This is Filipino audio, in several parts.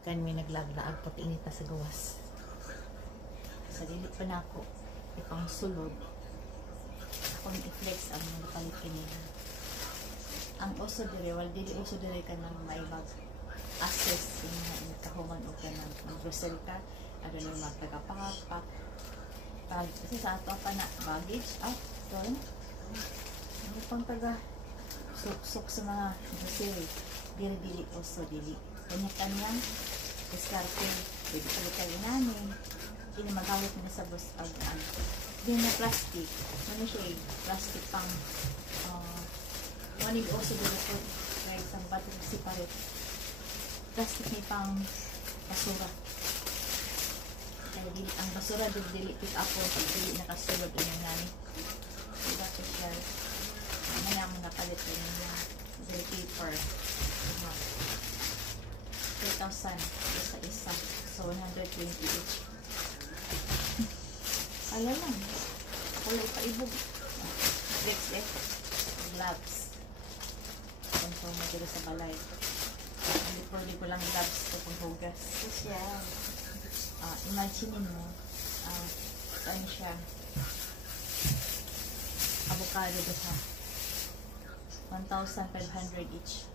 kan may naglaglaag pati inita sa gawas. Sa dili pa na ako ipang sulod. Ako i-flex ang mga palit kanina. Ang uso dire, wal dili uso dire ka nang may mag-assess yung mga kahuman o ka nang mag-grocery ka. Ano na yung mga tagapapak. Kasi sa ato pa na baggage, doon. Ano pang taga suksok sa mga grocery. Dili uso, dili. Kanya-kanyang diskarte. Pwede pala kayo namin. Hindi na magawit na sa bus agan. Hindi na plastic. Ano siya eh? Plastic pang manig also dito po. Kaya isang bato separate. Plastic may pang basura. Kaya dili, ang basura dili pick up po pag dili nakasulod yung nani. Diba po siya? Mamaya mo napalit ko niya. Dili paper. 3,000 isa-isa. So, 120 each. Ala lang. Kulay pa ibog. Flex gloves. Control mo dito sa balay. Hindi ko lang gloves ito kung hugas. Social. Imagine mo, saan siya? Avocado ba siya? 1,500 each.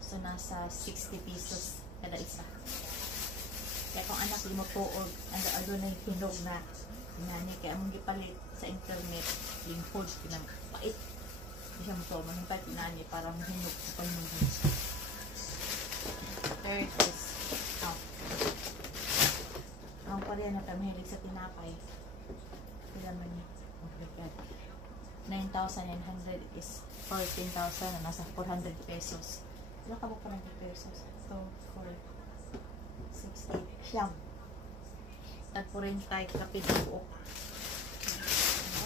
So, nasa 60 pesos kada isa. Kaya kung anak mo po o ano na yung hinog na nani, kaya mong gipalit sa internet yung food, pinang pait. Hindi siya mo po, mahimpay nani para mahinog sa panyugan. There it is. Ang pariyan na kami hilig sa tinapay. Kaya man niya. Oh my God. 9,900 is 14,000 na nasa 400 pesos. Ilang ka ba 400 pesos? So, 4, 6, 8, siyam. Tagpo rin tayo kapit buok.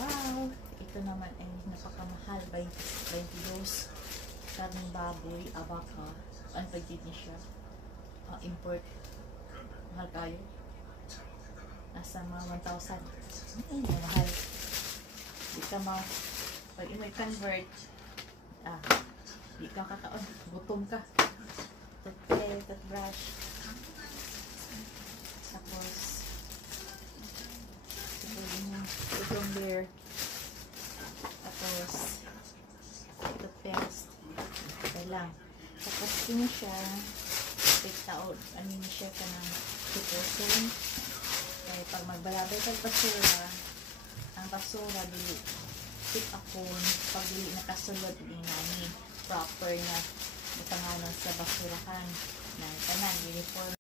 Wow! Ito naman ay napakamahal. 22 karning baboy, abaka. Ang pagdid niya siya. Import. Mahal tayo. Nasa mga 1,000. Mahal. Di ka pag imo'y convert, di ka kataon. Gutom ka. Toothpaste, toothbrush. Tapos, itong beer. Tapos, toothpaste. Ito lang. Tapos, yun siya. Taon. Ano yun siya ka ng tupusin. Kaya pag magbalabay kag basura, ang basura dili pick upon pag dili nakasulod din nani proper na itanganon sa basurahan ng tanan uniform.